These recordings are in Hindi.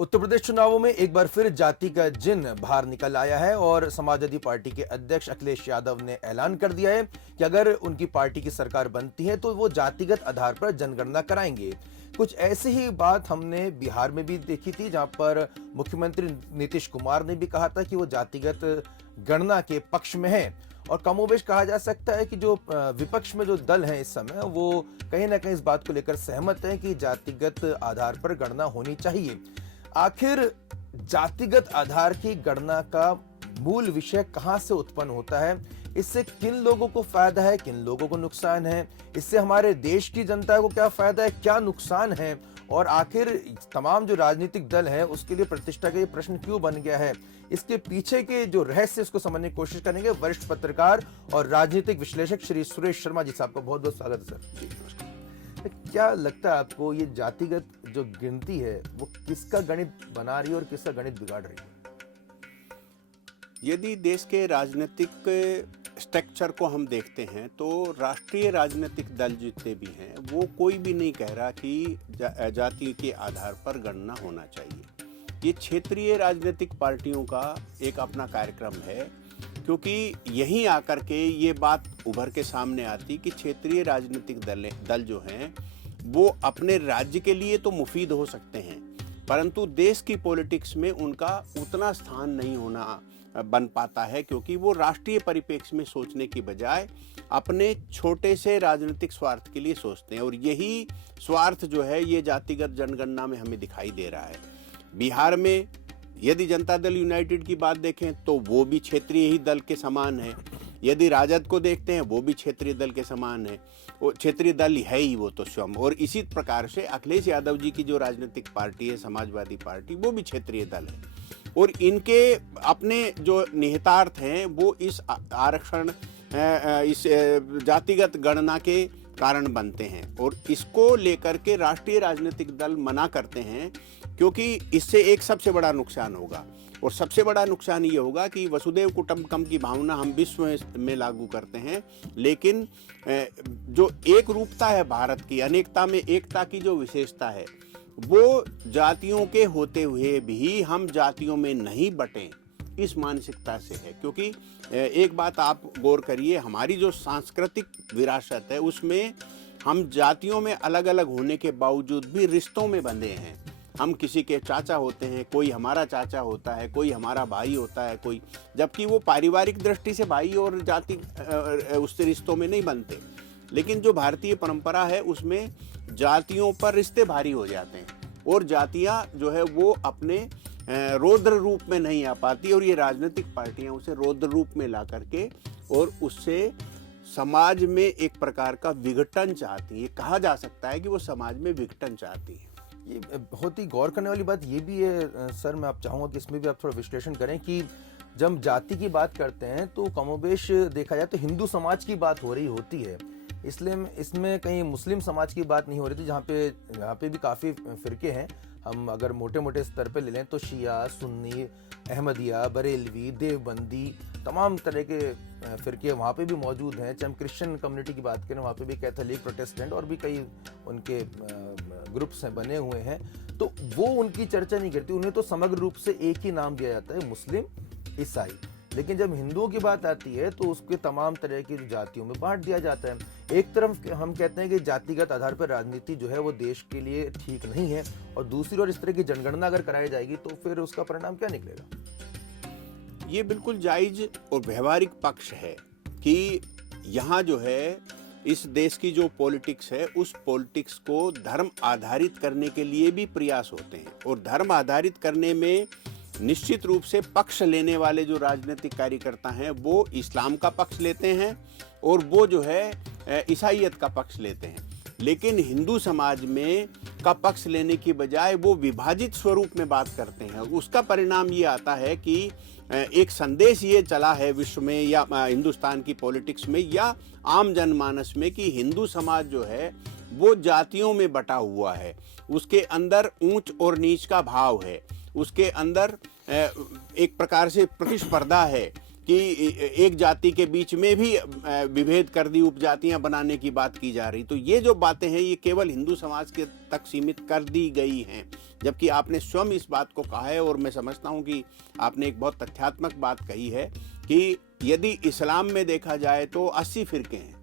उत्तर प्रदेश चुनावों में एक बार फिर जाति का जिन बाहर निकल आया है और समाजवादी पार्टी के अध्यक्ष अखिलेश यादव ने ऐलान कर दिया है कि अगर उनकी पार्टी की सरकार बनती है तो वो जातिगत आधार पर जनगणना कराएंगे। कुछ ऐसी ही बात हमने बिहार में भी देखी थी, जहां पर मुख्यमंत्री नीतीश कुमार ने भी कहा था कि वो जातिगत गणना के पक्ष में है। और कमोबेश कहा जा सकता है कि जो विपक्ष में जो दल हैं इस समय, वो कहीं ना कहीं इस बात को लेकर सहमत हैं कि जातिगत आधार पर गणना होनी चाहिए। आखिर जातिगत आधार की गणना का मूल विषय कहां से उत्पन्न होता है, इससे किन लोगों को फायदा है, किन लोगों को नुकसान है, इससे हमारे देश की जनता को क्या फायदा है, क्या नुकसान है, और आखिर तमाम जो राजनीतिक दल है उसके लिए प्रतिष्ठा का ये प्रश्न क्यों बन गया है, इसके पीछे के जो रहस्य इसको समझने की कोशिश करेंगे। वरिष्ठ पत्रकार और राजनीतिक विश्लेषक श्री सुरेश शर्मा जी साहब का बहुत बहुत स्वागत है सर। जी नमस्कार। क्या लगता है आपको, ये जातिगत जो गिनती है वो किसका गणित बना रही है और किसका गणित बिगाड़ रही है? यदि देश के राजनीतिक स्ट्रक्चर को हम देखते हैं तो राष्ट्रीय राजनीतिक दल जितने भी हैं वो कोई भी नहीं कह रहा कि जाति के आधार पर गणना होना चाहिए। ये क्षेत्रीय राजनीतिक पार्टियों का एक अपना कार्यक्रम है, क्योंकि यहीं आकर के ये बात उभर के सामने आती कि क्षेत्रीय राजनीतिक दल जो हैं वो अपने राज्य के लिए तो मुफीद हो सकते हैं, परंतु देश की पॉलिटिक्स में उनका उतना स्थान नहीं होना बन पाता है, क्योंकि वो राष्ट्रीय परिप्रेक्ष्य में सोचने की बजाय अपने छोटे से राजनीतिक स्वार्थ के लिए सोचते हैं। और यही स्वार्थ जो है ये जातिगत जनगणना में हमें दिखाई दे रहा है। बिहार में यदि जनता दल यूनाइटेड की बात देखें तो वो भी क्षेत्रीय ही दल के समान है। यदि राजद को देखते हैं वो भी क्षेत्रीय दल के समान है, वो क्षेत्रीय दल है ही वो तो स्वयं। और इसी प्रकार से अखिलेश यादव जी की जो राजनीतिक पार्टी है समाजवादी पार्टी, वो भी क्षेत्रीय दल है। और इनके अपने जो निहितार्थ हैं वो इस आरक्षण इस जातिगत गणना के कारण बनते हैं, और इसको लेकर के राष्ट्रीय राजनीतिक दल मना करते हैं, क्योंकि इससे एक सबसे बड़ा नुकसान होगा। और सबसे बड़ा नुकसान ये होगा कि वसुधैव कुटुंबकम की भावना हम विश्व में लागू करते हैं, लेकिन जो एक रूपता है भारत की, अनेकता में एकता की जो विशेषता है, वो जातियों के होते हुए भी हम जातियों में नहीं बटें, इस मानसिकता से है। क्योंकि एक बात आप गौर करिए, हमारी जो सांस्कृतिक विरासत है उसमें हम जातियों में अलग अलग होने के बावजूद भी रिश्तों में बंधे हैं। हम किसी के चाचा होते हैं, कोई हमारा चाचा होता है, कोई हमारा भाई होता है, कोई, जबकि वो पारिवारिक दृष्टि से भाई और जाति उससे रिश्तों में नहीं बनते। लेकिन जो भारतीय परंपरा है उसमें जातियों पर रिश्ते भारी हो जाते हैं, और जातियां जो है वो अपने रौद्र रूप में नहीं आ पाती, और ये राजनीतिक पार्टियां उसे रौद्र रूप में ला करके और उससे समाज में एक प्रकार का विघटन चाहती है। कहा जा सकता है कि वो समाज में विघटन चाहती है। ये बहुत ही गौर करने वाली बात ये भी है सर, मैं आप चाहूँगा कि इसमें भी आप थोड़ा विश्लेषण करें कि जब जाति की बात करते हैं तो कमोबेश देखा जाए तो हिंदू समाज की बात हो रही होती है, इसलिए इसमें कहीं मुस्लिम समाज की बात नहीं हो रही थी, जहाँ पे भी काफ़ी फिरके हैं। हम अगर मोटे मोटे स्तर पे ले लें तो शिया, सुन्नी, अहमदिया, बरेलवी, देवबंदी, तमाम तरह के फिरके वहाँ पे भी मौजूद हैं। चाहे हम क्रिश्चियन कम्युनिटी की बात करें, वहाँ पे भी कैथोलिक, प्रोटेस्टेंट और भी कई उनके ग्रुप्स हैं बने हुए हैं, तो वो उनकी चर्चा नहीं करती। उन्हें तो समग्र रूप से एक ही नाम दिया जाता है, मुस्लिम, ईसाई। लेकिन जब हिंदुओं की बात आती है तो उसके तमाम तरह की जातियों में बांट दिया जाता है। एक तरफ हम कहते हैं कि जातिगत आधार पर राजनीति जो है वो देश के लिए ठीक नहीं है, और दूसरी ओर इस तरह की जनगणना अगर कराई जाएगी तो फिर उसका परिणाम क्या निकलेगा? ये बिल्कुल जायज और व्यवहारिक पक्ष है कि यहाँ जो है इस देश की जो पॉलिटिक्स है उस पॉलिटिक्स को धर्म आधारित करने के लिए भी प्रयास होते हैं, और धर्म आधारित करने में निश्चित रूप से पक्ष लेने वाले जो राजनीतिक कार्यकर्ता हैं वो इस्लाम का पक्ष लेते हैं और वो जो है ईसाईयत का पक्ष लेते हैं। लेकिन हिंदू समाज में का पक्ष लेने की बजाय वो विभाजित स्वरूप में बात करते हैं। उसका परिणाम ये आता है कि एक संदेश ये चला है विश्व में या हिंदुस्तान की पॉलिटिक्स में या आम जनमानस में कि हिंदू समाज जो है वो जातियों में बटा हुआ है, उसके अंदर ऊंच और नीच का भाव है, उसके अंदर एक प्रकार से प्रतिस्पर्धा है कि एक जाति के बीच में भी विभेद कर दी, उपजातियां बनाने की बात की जा रही। तो ये जो बातें हैं ये केवल हिंदू समाज के तक सीमित कर दी गई हैं, जबकि आपने स्वयं इस बात को कहा है और मैं समझता हूं कि आपने एक बहुत तथ्यात्मक बात कही है कि यदि इस्लाम में देखा जाए तो 80 फिरके हैं,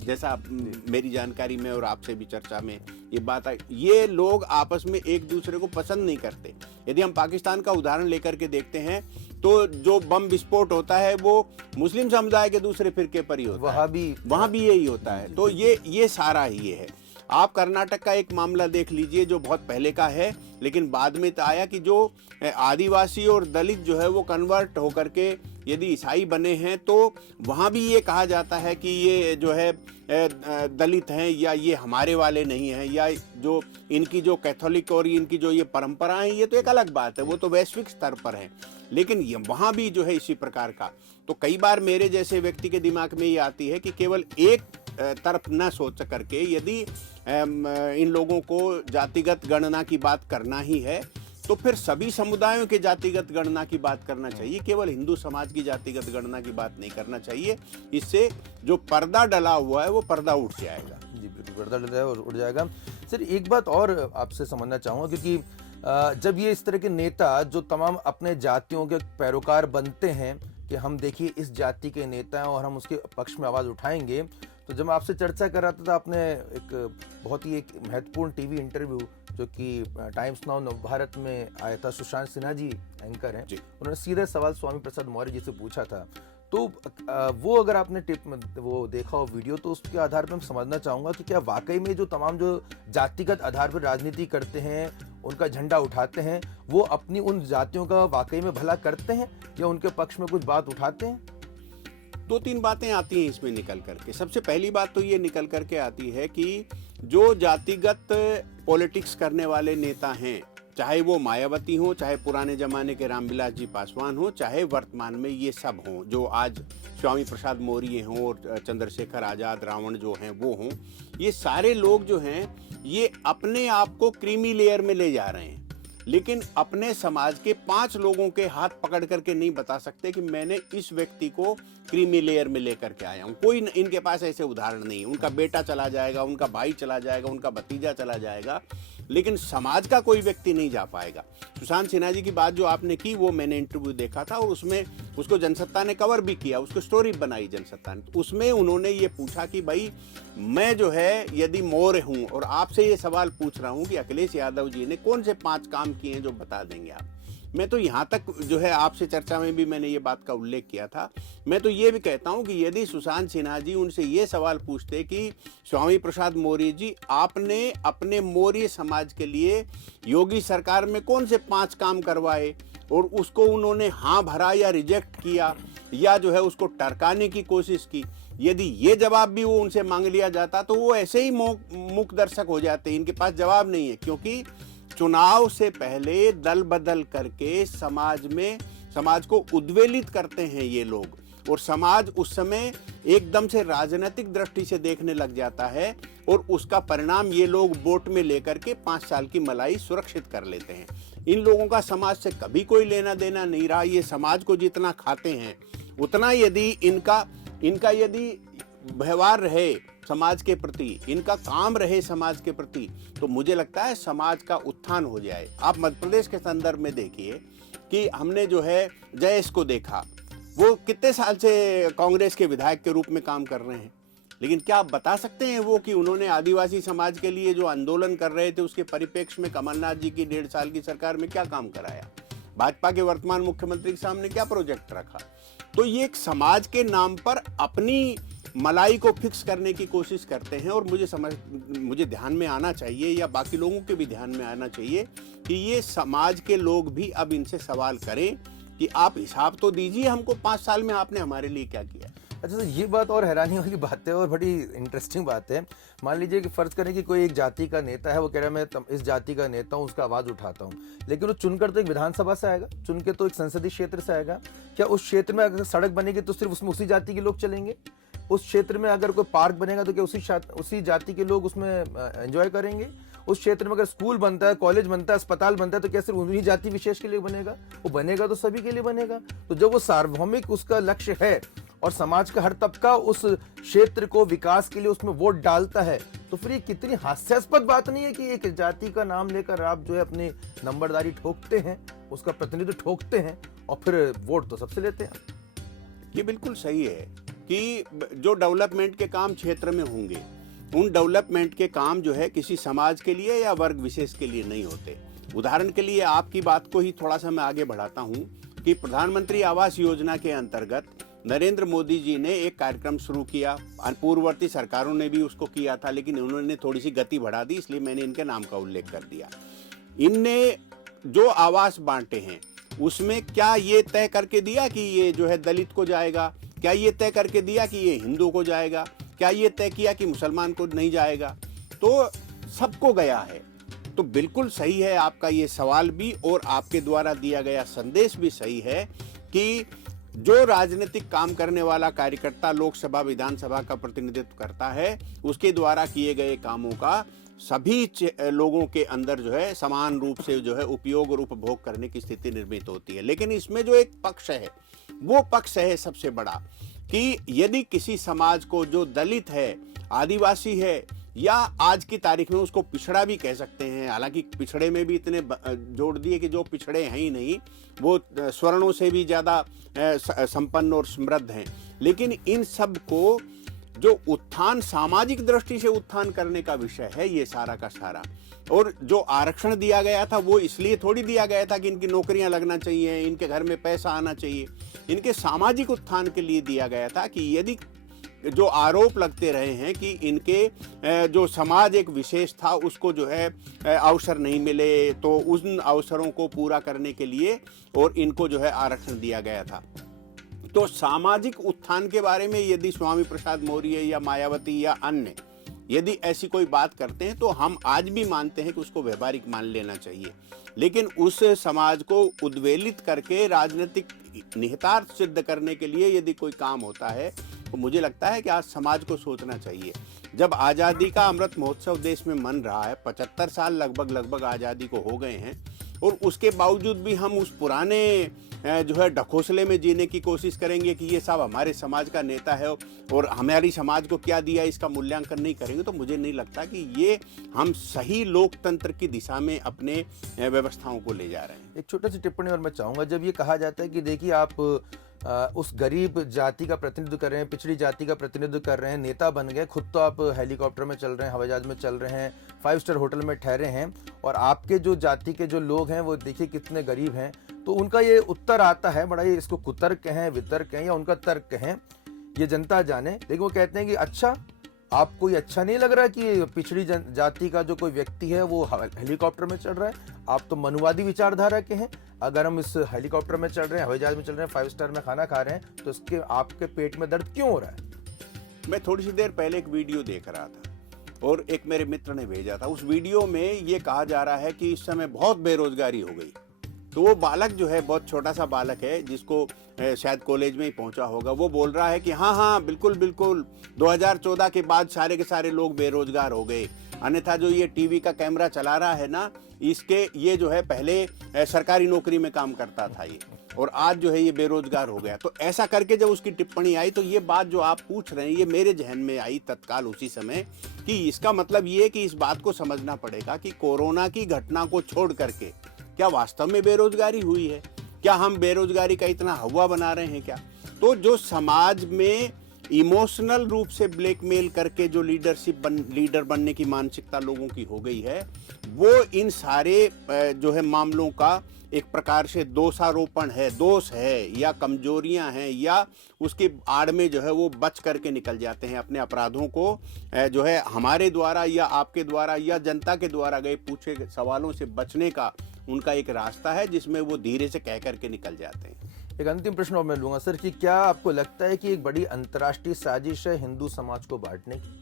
जैसा मेरी जानकारी में और आपसे भी चर्चा में ये बात आई। ये लोग आपस में एक दूसरे को पसंद नहीं करते। यदि हम पाकिस्तान का उदाहरण लेकर के देखते हैं तो जो बम विस्फोट होता है वो मुस्लिम समुदाय के दूसरे फिरके पर ही होता है, वहां भी यही होता है। तो ये सारा ही है। आप कर्नाटक का एक मामला देख लीजिए जो बहुत पहले का है, लेकिन बाद में तो आया कि जो आदिवासी और दलित जो है वो कन्वर्ट होकर के यदि ईसाई बने हैं तो वहाँ भी ये कहा जाता है कि ये जो है दलित हैं या ये हमारे वाले नहीं हैं, या जो इनकी जो कैथोलिक और इनकी जो ये परंपराएं हैं ये तो एक अलग बात है, वो तो वैश्विक स्तर पर है। लेकिन ये वहाँ भी जो है इसी प्रकार का। तो कई बार मेरे जैसे व्यक्ति के दिमाग में ये आती है कि केवल एक तरफ न सोच करके यदि इन लोगों को जातिगत गणना की बात करना ही है तो फिर सभी समुदायों के जातिगत गणना की बात करना चाहिए, केवल हिंदू समाज की जातिगत गणना की बात नहीं करना चाहिए। इससे जो पर्दा डला हुआ है वो पर्दा उठ जाएगा। जी बिल्कुल, पर्दा डला है और उठ जाएगा। सर एक बात और आपसे समझना चाहूँगा, क्योंकि जब ये इस तरह के नेता जो तमाम अपने जातियों के पैरोकार बनते हैं कि हम देखिए इस जाति के नेता हैं और हम उसके पक्ष में आवाज़ उठाएंगे, तो जब मैं आपसे चर्चा कर रहा था आपने एक बहुत ही एक महत्वपूर्ण टीवी इंटरव्यू जो कि टाइम्स नाउ नवभारत में आया था, सुशांत सिन्हा जी एंकर हैं, उन्होंने सीधे सवाल स्वामी प्रसाद मौर्य जी से पूछा था। तो वो अगर आपने टिप में वो देखा हो वीडियो तो उसके आधार पर मैं समझना चाहूँगा कि क्या वाकई में जो तमाम जो जातिगत आधार पर राजनीति करते हैं, उनका झंडा उठाते हैं, वो अपनी उन जातियों का वाकई में भला करते हैं या उनके पक्ष में कुछ बात उठाते हैं? दो तीन बातें आती हैं इसमें निकल करके। सबसे पहली बात तो ये निकल करके आती है कि जो जातिगत पॉलिटिक्स करने वाले नेता हैं, चाहे वो मायावती हो, चाहे पुराने जमाने के रामविलास जी पासवान हो, चाहे वर्तमान में ये सब हों, जो आज स्वामी प्रसाद मौर्य हों और चंद्रशेखर आज़ाद रावण जो हैं वो हों, ये सारे लोग जो हैं ये अपने आप को क्रीमी लेयर में ले जा रहे हैं, लेकिन अपने समाज के 5 लोगों के हाथ पकड़ करके नहीं बता सकते कि मैंने इस व्यक्ति को क्रीमी लेयर में लेकर के आया हूं। कोई इनके पास ऐसे उदाहरण नहीं। उनका बेटा चला जाएगा, उनका भाई चला जाएगा, उनका भतीजा चला जाएगा, लेकिन समाज का कोई व्यक्ति नहीं जा पाएगा। सुशांत सिन्हा जी की बात जो आपने की वो मैंने इंटरव्यू देखा था और उसमें उसको जनसत्ता ने कवर भी किया, उसको स्टोरी बनाई जनसत्ता ने। तो उसमें उन्होंने ये पूछा कि भाई मैं जो है यदि मौर्य हूं और आपसे ये सवाल पूछ रहा हूं कि अखिलेश यादव जी ने कौन से 5 काम किए हैं जो बता देंगे आप। मैं तो यहाँ तक जो है आपसे चर्चा में भी मैंने ये बात का उल्लेख किया था। मैं तो ये भी कहता हूँ कि यदि सुशांत सिन्हा जी उनसे ये सवाल पूछते कि स्वामी प्रसाद मौर्य जी आपने अपने मौर्य समाज के लिए योगी सरकार में कौन से 5 काम करवाए और उसको उन्होंने हाँ भरा या रिजेक्ट किया या जो है उसको टरकाने की कोशिश की, यदि ये जवाब भी वो उनसे मांग लिया जाता तो वो ऐसे ही मूक दर्शक हो जाते। इनके पास जवाब नहीं है, क्योंकि चुनाव से पहले दल बदल करके समाज को उद्वेलित करते हैं ये लोग, और समाज उस समय एकदम से राजनीतिक दृष्टि से देखने लग जाता है और उसका परिणाम ये लोग वोट में लेकर के 5 साल की मलाई सुरक्षित कर लेते हैं। इन लोगों का समाज से कभी कोई लेना देना नहीं रहा। ये समाज को जितना खाते हैं उतना यदि इनका यदि व्यवहार रहे समाज के प्रति, इनका काम रहे समाज के प्रति, तो मुझे लगता है समाज का उत्थान हो जाए। आप मध्य प्रदेश के संदर्भ में देखिए कि हमने जो है जयेश को देखा, वो कितने साल से कांग्रेस के विधायक के रूप में काम कर रहे हैं, लेकिन क्या आप बता सकते हैं वो कि उन्होंने आदिवासी समाज के लिए जो आंदोलन कर रहे थे उसके परिप्रेक्ष्य में कमलनाथ जी की 1.5 साल की सरकार में क्या काम कराया, भाजपा के वर्तमान मुख्यमंत्री के सामने क्या प्रोजेक्ट रखा। तो ये एक समाज के नाम पर अपनी मलाई को फिक्स करने की कोशिश करते हैं, और मुझे ध्यान में आना चाहिए या बाकी लोगों के भी ध्यान में आना चाहिए कि ये समाज के लोग भी अब इनसे सवाल करें कि आप हिसाब तो दीजिए हमको, 5 साल में आपने हमारे लिए क्या किया। अच्छा, तो ये बात और हैरानी वाली बात है और बड़ी इंटरेस्टिंग बात है। मान लीजिए कि फर्ज करें कि कोई एक जाति का नेता है, वो कह रहा है मैं इस जाति का नेता हूँ, उसका आवाज़ उठाता हूँ, लेकिन वो चुनकर तो एक विधानसभा से आएगा, चुन के तो एक संसदीय क्षेत्र से आएगा। क्या उस क्षेत्र में अगर सड़क बनेगी तो सिर्फ उसमें उसी जाति के लोग चलेंगे? उस क्षेत्र में अगर कोई पार्क बनेगा तो क्या उसी जाति के लोग उसमें एंजॉय करेंगे? उस क्षेत्र में अगर स्कूल बनता है, कॉलेज बनता है, अस्पताल बनता है, तो क्या सिर्फ उन्हीं जाति विशेष के लिए बनेगा? वो बनेगा तो सभी के लिए बनेगा। तो जब वो सार्वभौमिक उसका लक्ष्य है और समाज का हर तबका उस क्षेत्र को विकास के लिए उसमें वोट डालता है, तो फिर ये कितनी हास्यास्पद बात नहीं है कि एक जाति का नाम लेकर आप जो है अपनी नंबरदारी ठोकते हैं, उसका प्रतिनिधित्व ठोकते हैं और फिर वोट तो सबसे लेते हैं। ये बिल्कुल सही है कि जो डेवलपमेंट के काम क्षेत्र में होंगे, उन डेवलपमेंट के काम जो है किसी समाज के लिए या वर्ग विशेष के लिए नहीं होते। उदाहरण के लिए आपकी बात को ही थोड़ा सा मैं आगे बढ़ाता हूँ कि प्रधानमंत्री आवास योजना के अंतर्गत नरेंद्र मोदी जी ने एक कार्यक्रम शुरू किया। पूर्ववर्ती सरकारों ने भी उसको किया था, लेकिन उन्होंने थोड़ी सी गति बढ़ा दी, इसलिए मैंने इनके नाम का उल्लेख कर दिया। इनने जो आवास बांटे हैं उसमें क्या ये तय करके दिया कि ये जो है दलित को जाएगा? क्या ये तय करके दिया कि ये हिंदू को जाएगा? क्या ये तय किया कि मुसलमान को नहीं जाएगा? तो सबको गया है। तो बिल्कुल सही है आपका ये सवाल भी, और आपके द्वारा दिया गया संदेश भी सही है कि जो राजनीतिक काम करने वाला कार्यकर्ता लोकसभा विधानसभा का प्रतिनिधित्व करता है, उसके द्वारा किए गए कामों का सभी लोगों के अंदर जो है समान रूप से जो है उपयोग और उपभोग करने की स्थिति निर्मित होती है। लेकिन इसमें जो एक पक्ष है, वो पक्ष है सबसे बड़ा कि यदि किसी समाज को जो दलित है, आदिवासी है, या आज की तारीख में उसको पिछड़ा भी कह सकते हैं, हालांकि पिछड़े में भी इतने जोड़ दिए कि जो पिछड़े हैं ही नहीं, वो स्वर्णों से भी ज़्यादा संपन्न और समृद्ध हैं, लेकिन इन सब को जो उत्थान, सामाजिक दृष्टि से उत्थान करने का विषय है ये सारा का सारा। और जो आरक्षण दिया गया था वो इसलिए थोड़ी दिया गया था कि इनकी नौकरियां लगना चाहिए, इनके घर में पैसा आना चाहिए, इनके सामाजिक उत्थान के लिए दिया गया था कि यदि जो आरोप लगते रहे हैं कि इनके जो समाज एक विशेष था उसको जो है अवसर नहीं मिले, तो उन अवसरों को पूरा करने के लिए और इनको जो है आरक्षण दिया गया था। तो सामाजिक उत्थान के बारे में यदि स्वामी प्रसाद मौर्य या मायावती या अन्य यदि ऐसी कोई बात करते हैं तो हम आज भी मानते हैं कि उसको व्यवहारिक मान लेना चाहिए, लेकिन उस समाज को उद्वेलित करके राजनीतिक निहितार्थ सिद्ध करने के लिए यदि कोई काम होता है तो मुझे लगता है कि आज समाज को सोचना चाहिए। जब आज़ादी का अमृत महोत्सव देश में मन रहा है, 75 साल लगभग आज़ादी को हो गए हैं, और उसके बावजूद भी हम उस पुराने जो है ढकोसले में जीने की कोशिश करेंगे कि ये सब हमारे समाज का नेता है और हमारी समाज को क्या दिया इसका मूल्यांकन नहीं करेंगे, तो मुझे नहीं लगता कि ये हम सही लोकतंत्र की दिशा में अपने व्यवस्थाओं को ले जा रहे हैं। एक छोटी सी टिप्पणी और मैं चाहूँगा, जब ये कहा जाता है कि देखिए आप उस गरीब जाति का प्रतिनिधित्व कर रहे हैं, पिछड़ी जाति का प्रतिनिधित्व कर रहे हैं, नेता बन गए, खुद तो आप हेलीकॉप्टर में चल रहे हैं, हवाई जहाज में चल रहे हैं, 5 स्टार होटल में ठहरे हैं, और आपके जो जाति के जो लोग हैं वो देखिए कितने गरीब हैं, तो उनका ये उत्तर आता है, बड़ा ये इसको कुतर्क कहें, वितर्क कहें या उनका तर्क कहें, ये जनता जाने, लेकिन वो कहते हैं कि अच्छा आपको ये अच्छा नहीं लग रहा कि पिछड़ी जाति का जो कोई व्यक्ति है वो हेलीकॉप्टर में चल रहा है? आप तो मनुवादी विचारधारा के हैं। अगर हम इस हेलीकॉप्टर में चल रहे हैं, हवाई जहाज में चल रहे हैं, 5 स्टार में खाना खा रहे हैं, तो इसके आपके पेट में दर्द क्यों हो रहा है? मैं थोड़ी सी देर पहले एक वीडियो देख रहा था और एक मेरे मित्र ने भेजा था। उस वीडियो में ये कहा जा रहा है कि इस समय बहुत बेरोजगारी हो गई। तो वो बालक जो है, बहुत छोटा सा बालक है जिसको शायद कॉलेज में ही पहुंचा होगा, वो बोल रहा है कि हाँ बिल्कुल 2014 के बाद सारे के सारे लोग बेरोजगार हो गए, अन्यथा जो ये टीवी का कैमरा चला रहा है ना, ये जो है पहले सरकारी नौकरी में काम करता था ये, और आज जो है ये बेरोजगार हो गया। तो ऐसा करके जब उसकी टिप्पणी आई तो ये बात जो आप पूछ रहे हैं ये मेरे जहन में आई तत्काल उसी समय, कि इसका मतलब ये है कि इस बात को समझना पड़ेगा कि कोरोना की घटना को छोड़ करके क्या वास्तव में बेरोजगारी हुई है? क्या हम बेरोजगारी का इतना हवा बना रहे हैं क्या? तो जो समाज में इमोशनल रूप से ब्लैकमेल करके जो लीडर बनने की मानसिकता लोगों की हो गई है, वो इन सारे जो है मामलों का एक प्रकार से दोषारोपण है, दोष है या कमजोरियां हैं, या उसके आड़ में जो है वो बच करके निकल जाते हैं। अपने अपराधों को जो है हमारे द्वारा या आपके द्वारा या जनता के द्वारा गए पूछे सवालों से बचने का उनका एक रास्ता है जिसमें वो धीरे से कह करके निकल जाते हैं। एक अंतिम प्रश्न और मैं लूंगा सर, कि क्या आपको लगता है कि एक बड़ी अंतर्राष्ट्रीय साजिश है हिंदू समाज को बांटने की?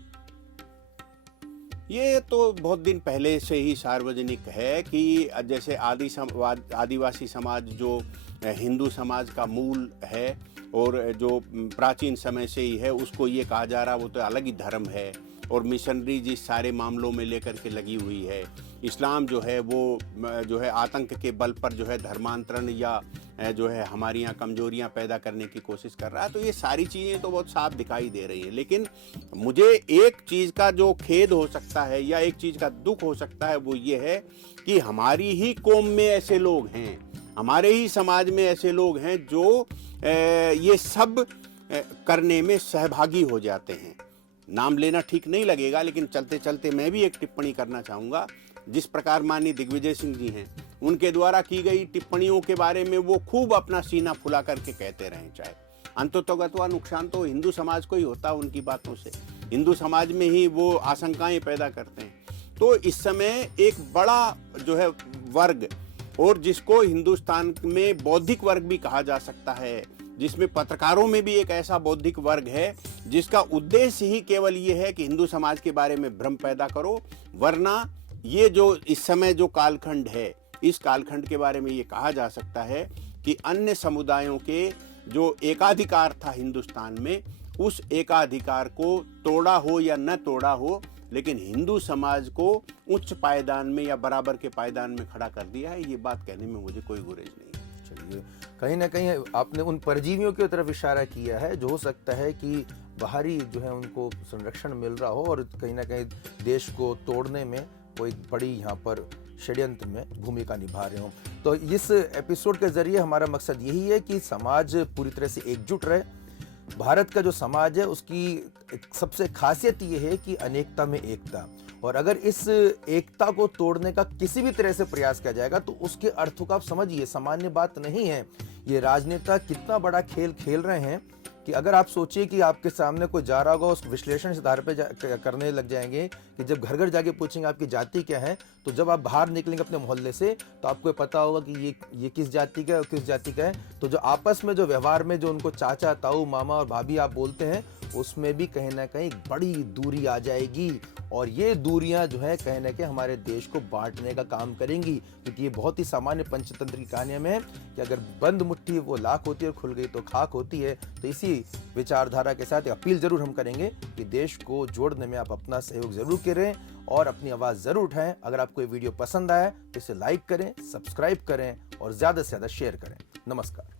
ये तो बहुत दिन पहले से ही सार्वजनिक है कि जैसे आदिवासी समाज जो हिंदू समाज का मूल है और जो प्राचीन समय से ही है, उसको ये कहा जा रहा वो तो अलग ही धर्म है, और मिशनरी जिस सारे मामलों में लेकर के लगी हुई है, इस्लाम जो है वो जो है आतंक के बल पर जो है धर्मांतरण या जो है हमारी यहाँ कमजोरियाँ पैदा करने की कोशिश कर रहा है। तो ये सारी चीज़ें तो बहुत साफ दिखाई दे रही हैं, लेकिन मुझे एक चीज़ का जो खेद हो सकता है या एक चीज़ का दुख हो सकता है वो ये है कि हमारी ही कौम में ऐसे लोग हैं, हमारे ही समाज में ऐसे लोग हैं जो ये सब करने में सहभागी हो जाते हैं। नाम लेना ठीक नहीं लगेगा, लेकिन चलते चलते मैं भी एक टिप्पणी करना चाहूँगा। जिस प्रकार माननीय दिग्विजय सिंह जी हैं, उनके द्वारा की गई टिप्पणियों के बारे में वो खूब अपना सीना फुला करके कहते रहें, चाहे अंततोगत्वा नुकसान तो हिंदू समाज को ही होता है उनकी बातों से, हिंदू समाज में ही वो आशंकाएं पैदा करते हैं। तो इस समय एक बड़ा जो है वर्ग, और जिसको हिंदुस्तान में बौद्धिक वर्ग भी कहा जा सकता है, जिसमें पत्रकारों में भी एक ऐसा बौद्धिक वर्ग है जिसका उद्देश्य ही केवल ये है कि हिंदू समाज के बारे में भ्रम पैदा करो, वरना ये जो इस समय जो कालखंड है, इस कालखंड के बारे में ये कहा जा सकता है कि अन्य समुदायों के जो एकाधिकार था हिंदुस्तान में, उस एकाधिकार को तोड़ा हो या न तोड़ा हो, लेकिन हिंदू समाज को उच्च पायदान में या बराबर के पायदान में खड़ा कर दिया है। ये बात कहने में मुझे कोई गुरेज नहीं है। चलिए, कहीं ना कहीं आपने उन परजीवियों की तरफ इशारा किया है जो हो सकता है कि बाहरी जो है उनको संरक्षण मिल रहा हो और कहीं ना कहीं देश को तोड़ने में वो एक बड़ी यहाँ पर षड्यंत्र में भूमिका निभा रहे हो। तो इस एपिसोड के जरिए हमारा मकसद यही है कि समाज पूरी तरह से एकजुट रहे। भारत का जो समाज है उसकी सबसे खासियत ये है कि अनेकता में एकता, और अगर इस एकता को तोड़ने का किसी भी तरह से प्रयास किया जाएगा तो उसके अर्थों का आप समझिए, सामान्य बात नहीं है। ये राजनेता कितना बड़ा खेल खेल रहे हैं कि अगर आप सोचिए कि आपके सामने कोई जा रहा होगा, उस विश्लेषण से आधार पे करने लग जाएंगे कि जब घर घर जाके पूछेंगे आपकी जाति क्या है, तो जब आप बाहर निकलेंगे अपने मोहल्ले से तो आपको पता होगा कि ये किस जाति का है और किस जाति का है। तो जो आपस में जो व्यवहार में जो उनको चाचा, ताऊ, मामा और भाभी आप बोलते हैं, उसमें भी कहीं ना कहीं बड़ी दूरी आ जाएगी, और ये दूरियां जो है कहीं ना कहीं हमारे देश को बांटने का काम करेंगी। क्योंकि ये बहुत ही सामान्य पंचतंत्र की कहानियों में है कि अगर बंद मुट्ठी वो लाख होती है और खुल गई तो खाक होती है। तो इसी विचारधारा के साथ अपील जरूर हम करेंगे कि देश को जोड़ने में आप अपना सहयोग जरूर करें और अपनी आवाज़ जरूर उठाएं। अगर आपको ये वीडियो पसंद आया तो इसे लाइक करें, सब्सक्राइब करें और ज़्यादा से ज़्यादा शेयर करें। नमस्कार।